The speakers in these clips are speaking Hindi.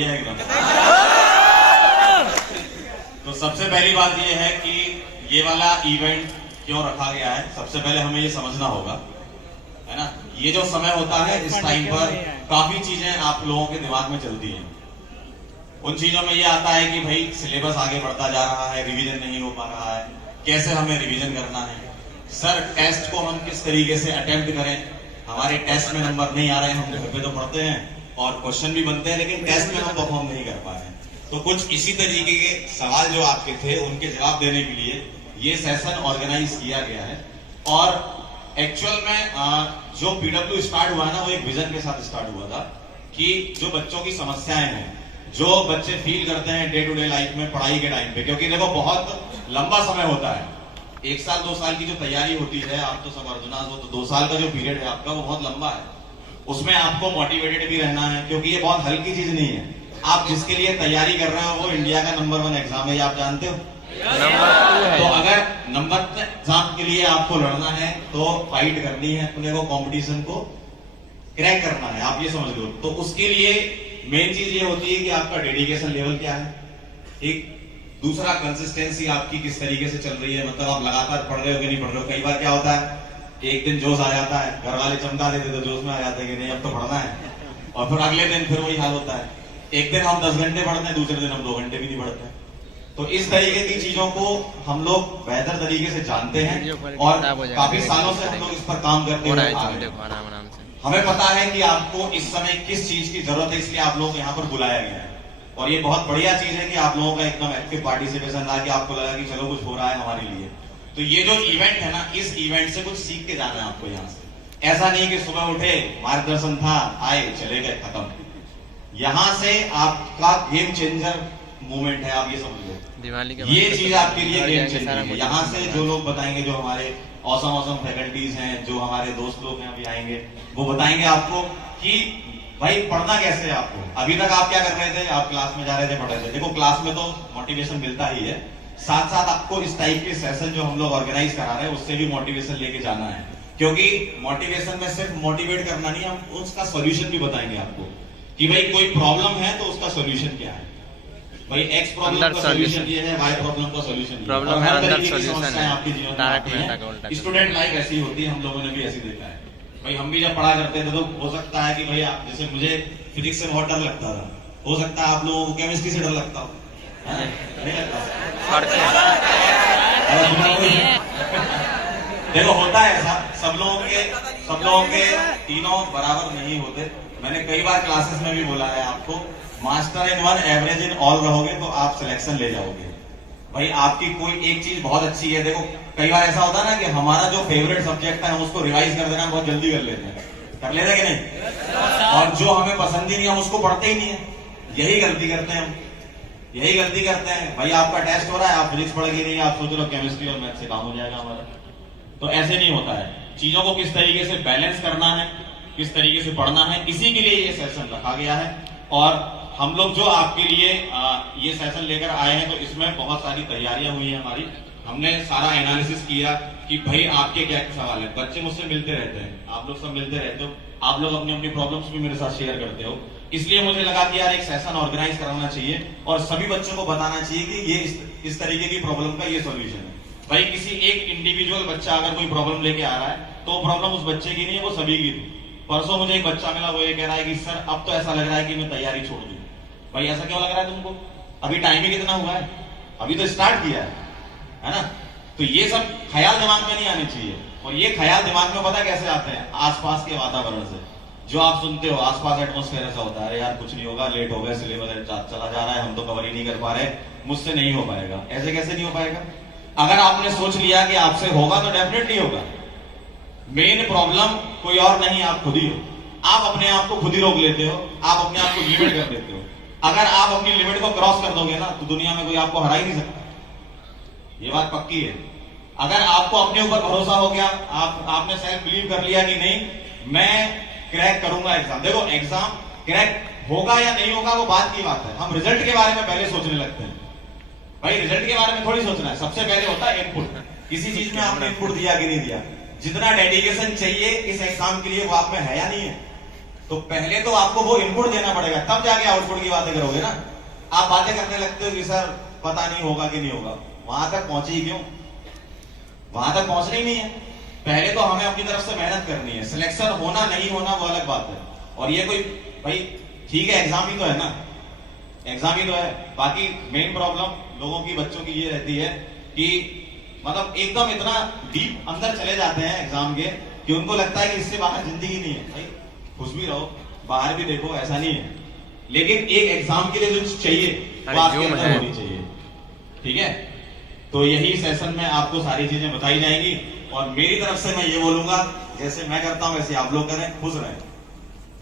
बढ़िया एकदम। तो सबसे पहली बात ये है कि ये वाला इवेंट क्यों रखा गया है, सबसे पहले हमें ये समझना होगा, है ना। ये जो समय होता है इस टाइम पर काफी चीजें आप लोगों के दिमाग में चलती हैं। उन चीजों में ये आता है कि भाई सिलेबस आगे बढ़ता जा रहा है, रिवीजन नहीं हो पा रहा है, कैसे हमें रिवीजन करना है, सर टेस्ट को हम किस तरीके से अटेम्प्ट करें, हमारे टेस्ट में नंबर नहीं आ रहे हैं, हम घर पे तो पढ़ते हैं और क्वेश्चन भी बनते हैं लेकिन टेस्ट में हम परफॉर्म नहीं कर पा रहे हैं। तो कुछ इसी तरीके के सवाल जो आपके थे उनके जवाब देने के लिए ये सेशन ऑर्गेनाइज किया गया है। और एक्चुअल में जो पीडब्ल्यू स्टार्ट हुआ है ना, वो एक विजन के साथ स्टार्ट हुआ था कि जो बच्चों की समस्याएं हैं, जो बच्चे फील करते हैं डे टू डे लाइफ में पढ़ाई के टाइम पे, क्योंकि देखो बहुत लंबा समय होता है, 1 साल 2 साल की जो तैयारी होती है, आप तो सब अर्जुनास हो, तो 2 साल का जो पीरियड है आपका वो बहुत लंबा है। उसमें आपको मोटिवेटेड भी रहना है क्योंकि ये बहुत हल्की चीज नहीं है। आप जिसके लिए तैयारी कर रहे हो वो इंडिया का नंबर 1 एग्जाम है, ये आप जानते हो। तो अगर नंबर 1 एग्जाम के लिए आपको लड़ना है तो फाइट करनी है, अपने को कंपटीशन को क्रैक करना है, आप ये समझ लो। तो उसके लिए मेन चीज ये होती है कि आपका डेडिकेशन लेवल क्या है, एक दूसरा कंसिस्टेंसी आपकी किस तरीके से चल रही है, मतलब आप लगातार पढ़ रहे हो कि नहीं पढ़ रहे हो। कई बार क्या होता है, एक दिन जोश आ जाता है, घर वाले चमका देते तो जोश में आ जाते हैं कि नहीं अब तो पढ़ना है, और फिर अगले दिन फिर वही हाल होता है। एक दिन हम 10 घंटे पढ़ते हैं, दूसरे दिन हम 2 घंटे भी नहीं पढ़ते हैं। तो इस तरीके की चीजों को हम लोग बेहतर तरीके से जानते हैं और काफी सालों से हम लोग इस पर काम करते हैं। हमें पता है कि आपको इस समय किस चीज की जरूरत है, इसलिए आप लोग यहाँ पर बुलाया गया है। और ये बहुत बढ़िया चीज है कि आप लोगों का एकदम एक्टिव पार्टिसिपेशन रहा, कि आपको लगा कि चलो कुछ हो रहा है हमारे लिए। तो ये जो इवेंट है ना, इस इवेंट से कुछ सीख के जाना है आपको यहाँ से। ऐसा नहीं कि सुबह उठे, मार्गदर्शन था, आए चले गए, खत्म। यहाँ से आपका गेम चेंजर मूवमेंट है, आप ये समझ लो। ये चीज आपके लिए गेम चेंजर है। यहाँ से जो लोग बताएंगे, जो हमारे औसम फैकल्टीज हैं, जो हमारे दोस्त लोग हैं अभी आएंगे, वो बताएंगे आपको कि भाई पढ़ना कैसे है आपको। अभी तक आप क्या कर रहे थे, आप क्लास में जा रहे थे, पढ़ रहे थे। देखो क्लास में तो मोटिवेशन मिलता ही है, साथ साथ आपको इस टाइप के सेशन जो हम लोग ऑर्गेनाइज करा रहे हैं उससे भी मोटिवेशन लेके जाना है। क्योंकि मोटिवेशन में सिर्फ मोटिवेट करना नहीं, हम उसका सोल्यूशन भी बताएंगे आपको कि भाई कोई प्रॉब्लम है तो उसका सोल्यूशन क्या है। भाई एक्स प्रॉब्लम का सोल्यूशन ये है, वाई प्रॉब्लम का सोल्यूशन प्रॉब्लम है, अंदर सोल्यूशन है आपके जीवन में आती है। स्टूडेंट लाइफ ऐसी होती है, हम लोगों ने भी ऐसी देखा है। भाई हम भी जब पढ़ा करते थे तो हो सकता है कि भाई आप जैसे मुझे फिजिक्स से बहुत डर लगता था, हो सकता है आप लोगों को केमिस्ट्री से डर लगता हो, नहीं लगता? देखो होता है ऐसा, सब लोगों के तीनों बराबर नहीं होते। मैंने कई बार क्लासेस में भी बोला है आपको, master in one average in all रहोगे तो आप सिलेक्शन ले जाओगे। भाई आपकी कोई एक चीज बहुत अच्छी है, देखो कई बार ऐसा होता है ना कि हमारा जो फेवरेट सब्जेक्ट है हम उसको रिवाइज कर देना बहुत जल्दी कर लेते हैं, कर लेते हैं कि नहीं? और जो हमें पसंद ही नहीं हम उसको पढ़ते ही नहीं है, यही गलती करते हैं हम, यही गलती करते हैं। भाई आपका टेस्ट हो रहा है, आप फिजिक्स पढ़ के नहीं, आप सोच रहे हो केमिस्ट्री और मैथ से काम हो जाएगा हमारा। तो ऐसे नहीं होता है। चीजों को किस तरीके से बैलेंस करना है, किस तरीके से पढ़ना है, इसी के लिए ये सेशन रखा गया है। और हम लोग जो आपके लिए ये सेशन लेकर आए हैं तो इसमें बहुत सारी तैयारियां हुई हैं हमारी। हमने सारा एनालिसिस किया कि भाई आपके क्या सवाल है। बच्चे मुझसे मिलते रहते हैं, आप लोग सब मिलते रहते हो, आप लोग अपनी अपनी प्रॉब्लम्स भी मेरे साथ शेयर करते हो। इसलिए मुझे लगा कि यार एक सेशन ऑर्गेनाइज कराना चाहिए और सभी बच्चों को बताना चाहिए कि ये इस तरीके की प्रॉब्लम का ये सोल्यूशन है। भाई किसी एक इंडिविजुअल बच्चा अगर कोई प्रॉब्लम लेके आ रहा है तो प्रॉब्लम उस बच्चे की नहीं है, वो सभी की थी। परसों मुझे एक बच्चा मिला, वो ये कह रहा है कि सर अब तो ऐसा लग रहा है कि मैं तैयारी छोड़ दूं। भाई ऐसा क्यों लग रहा है तुमको? अभी टाइम ही कितना हुआ है, अभी तो स्टार्ट किया है ना। तो ये सब ख्याल दिमाग में नहीं आने चाहिए। और ये ख्याल दिमाग में पता कैसे आते हैं? आसपास के वातावरण से। जो आप सुनते हो आसपास एटमॉस्फेयर ऐसा होता है, यार कुछ नहीं होगा, लेट हो गया, सिलेबस चला जा रहा है, हम तो कवर ही नहीं कर पा रहे, मुझसे नहीं हो पाएगा। ऐसे कैसे नहीं हो पाएगा? अगर आपने सोच लिया कि आपसे होगा तो डेफिनेटली होगा। मेन प्रॉब्लम कोई और नहीं, आप खुद ही हो। आप अपने आप को खुद ही रोक लेते हो, आप अपने आप को लिमिट कर देते हो। अगर आप अपनी लिमिट को क्रॉस कर दोगे ना तो दुनिया में कोई आपको हरा ही नहीं सकता, ये बात पक्की है। अगर आपको अपने ऊपर भरोसा हो गया, आपने सेल्फ बिलीव कर लिया कि नहीं मैं क्रैक करूंगा एग्जाम। देखो एग्जाम क्रैक होगा या नहीं होगा वो बात की बात है, हम रिजल्ट के बारे में पहले सोचने लगते हैं। भाई रिजल्ट के बारे में थोड़ी सोचना है, सबसे पहले होता है इनपुट। किसी चीज में आपने इनपुट दिया कि नहीं दिया, जितना डेडिकेशन चाहिए इस एग्जाम के लिए वो आप में है या नहीं है। तो पहले तो आपको वो इनपुट देना पड़ेगा, तब जाके आउटपुट की बातें करोगे ना। आप बातें करने लगते हो कि सर पता नहीं होगा कि नहीं होगा, वहां तक पहुंचे ही क्यों? वहां तक पहुंचना ही नहीं है। पहले तो हमें अपनी तरफ से मेहनत करनी है। सिलेक्शन होना नहीं होना वो अलग बात है, और ये कोई भाई ठीक है, एग्जाम ही तो है ना, एग्जाम ही तो है। बाकी मेन प्रॉब्लम लोगों की, बच्चों की ये रहती है कि मतलब एकदम इतना डीप अंदर चले जाते हैं एग्जाम के कि उनको लगता है कि इससे बाहर जिंदगी नहीं है। भाई खुश भी रहो, बाहर भी देखो, ऐसा नहीं है, लेकिन एक एग्जाम के लिए जो चाहिए वो आपके अंदर होनी चाहिए। ठीक है, तो यही सेशन में आपको सारी चीजें बताई जाएंगी, और मेरी तरफ से मैं ये बोलूंगा जैसे मैं करता हूं वैसे आप लोग करें, खुश रहें।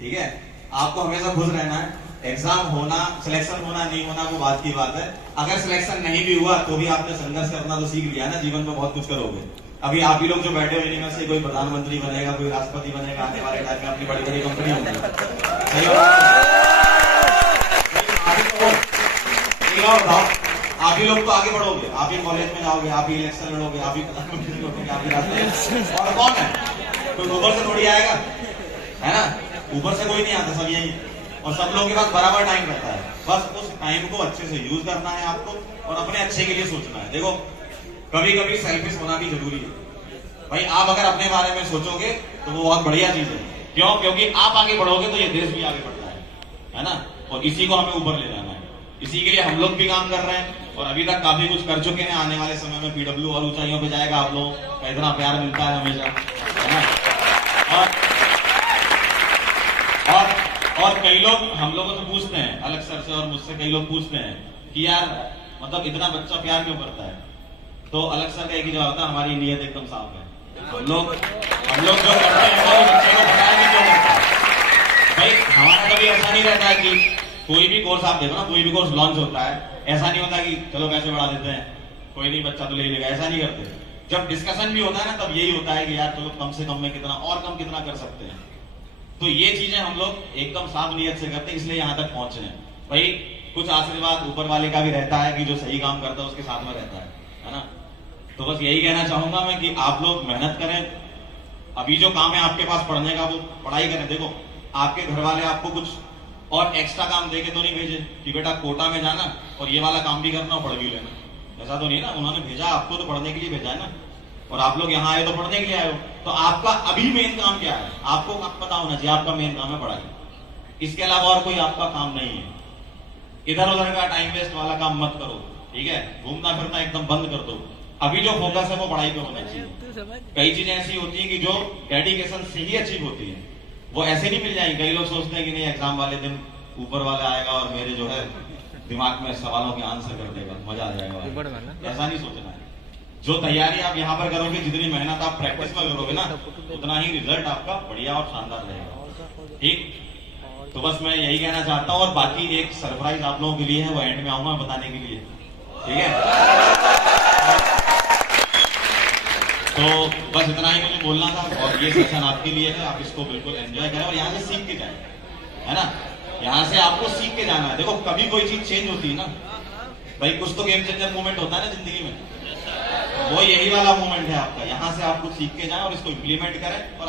ठीक है, आपको हमेशा खुश रहना है। एग्जाम होना, सिलेक्शन होना नहीं होना वो बात की बात है। अगर सिलेक्शन नहीं भी हुआ तो भी आपने संघर्ष करना तो सीख लिया ना, जीवन में बहुत कुछ करोगे। अभी आप ही लोग जो बैठे हुए इनमें से कोई प्रधानमंत्री बनेगा, कोई राष्ट्रपति बनेगा, आने वाले टाइम में अपनी बड़ी बड़ी कंपनी होगी। सही बताओ, आप ही लोग तो आगे बढ़ोगे, आप ही कॉलेज में जाओगे, आप ही इलेक्शन लड़ोगे, आप ही प्रधानमंत्री बनोगे, आप ही राष्ट्रपति। और कौन है? कोई ऊपर से थोड़ी आएगा, है ना? ऊपर से कोई नहीं आता, सब यही। और सब लोगों के पास बराबर टाइम रहता है, बस उस टाइम को अच्छे से यूज करना है आपको, और अपने अच्छे के लिए सोचना है। देखो कभी कभी सेल्फिश होना भी जरूरी है। भाई आप अगर अपने बारे में सोचोगे तो वो बहुत बढ़िया चीज है। क्यों? क्योंकि आप आगे बढ़ोगे तो ये देश भी आगे बढ़ता है ना? और इसी को हमें ऊपर ले जाना है। इसी के लिए हम लोग भी काम कर रहे हैं, और अभी तक काफी कुछ कर चुके हैं। आने वाले समय में पीडब्ल्यू और ऊंचाइयों पे जाएगा। आप लोगों का इतना प्यार मिलता है हमेशा, है ना? और कई लोग हम लोगों से पूछते हैं, अलग सर से और मुझसे कई लोग पूछते हैं कि यार मतलब इतना बच्चा प्यार क्यों करता है? तो अलग सर का एक ही जवाब था, हमारी नीयत एकदम साफ है। हम लोग जो करते हैं वो बच्चे को बताया कि क्यों करता है। भाई हमारा कभी ऐसा नहीं रहता है कि कोई भी कोर्स आप देखो ना, कोई भी कोर्स लॉन्च होता है, ऐसा नहीं होता कि चलो पैसे बढ़ा देते हैं, कोई नहीं बच्चा तो ले लेगा, ऐसा नहीं करते। जब डिस्कशन भी होता है ना, तब यही होता है कि यार चलो कम से कम में कितना और कम कितना कर सकते हैं। तो ये चीजें हम लोग एकदम साफ नियत से करते हैं, इसलिए यहाँ तक पहुंचे हैं। भाई कुछ आशीर्वाद ऊपर वाले का भी रहता है कि जो सही काम करता है उसके साथ में रहता है ना? तो बस यही कहना चाहूंगा मैं कि आप लोग मेहनत करें। अभी जो काम है आपके पास पढ़ने का, वो पढ़ाई करें। देखो आपके घर वाले आपको कुछ और एक्स्ट्रा काम देके तो नहीं भेजे कि बेटा कोटा में जाना और ये वाला काम भी करना और पढ़ भी लेना, ऐसा तो नहीं ना। उन्होंने भेजा आपको तो पढ़ने के लिए भेजा है ना, और आप लोग यहाँ आए तो पढ़ने के लिए आए हो। तो आपका अभी मेन काम क्या है? आपको पता होना चाहिए आपका मेन काम है पढ़ाई। इसके अलावा और कोई आपका काम नहीं है। इधर उधर का टाइम वेस्ट वाला काम मत करो, ठीक है? घूमना फिरना एकदम बंद कर दो। अभी जो फोकस है वो पढ़ाई पे होना चाहिए। कई चीजें ऐसी होती है कि जो डेडिकेशन से ही अचीव होती है, वो ऐसे नहीं मिल जाएगी। कई लोग सोचते हैं कि नहीं एग्जाम वाले दिन ऊपर वाला आएगा और मेरे जो है दिमाग में सवालों के आंसर कर देगा, मजा आ जाएगा। ऐसा नहीं सोचना है। जो तैयारी आप यहाँ पर करोगे, जितनी मेहनत आप प्रैक्टिस में करोगे ना, उतना ही रिजल्ट आपका बढ़िया और शानदार रहेगा। ठीक, तो बस मैं यही कहना चाहता हूँ। और बाकी एक सरप्राइज आप लोगों के लिए है, वो एंड में आऊंगा बताने के लिए, ठीक है? तो बस इतना ही मुझे बोलना था, और ये सेशन आपके लिए है। आप इसको बिल्कुल एंजॉय करें और यहाँ से सीख के जाएं, है ना? यहाँ से आपको सीख के जाना है। देखो कभी कोई चीज चेंज होती है ना भाई, कुछ तो गेम चेंजर मोमेंट होता है ना जिंदगी में, वो यही वाला मोमेंट है आपका। यहाँ से आप कुछ सीख के जाएं और इसको इम्प्लीमेंट करें। और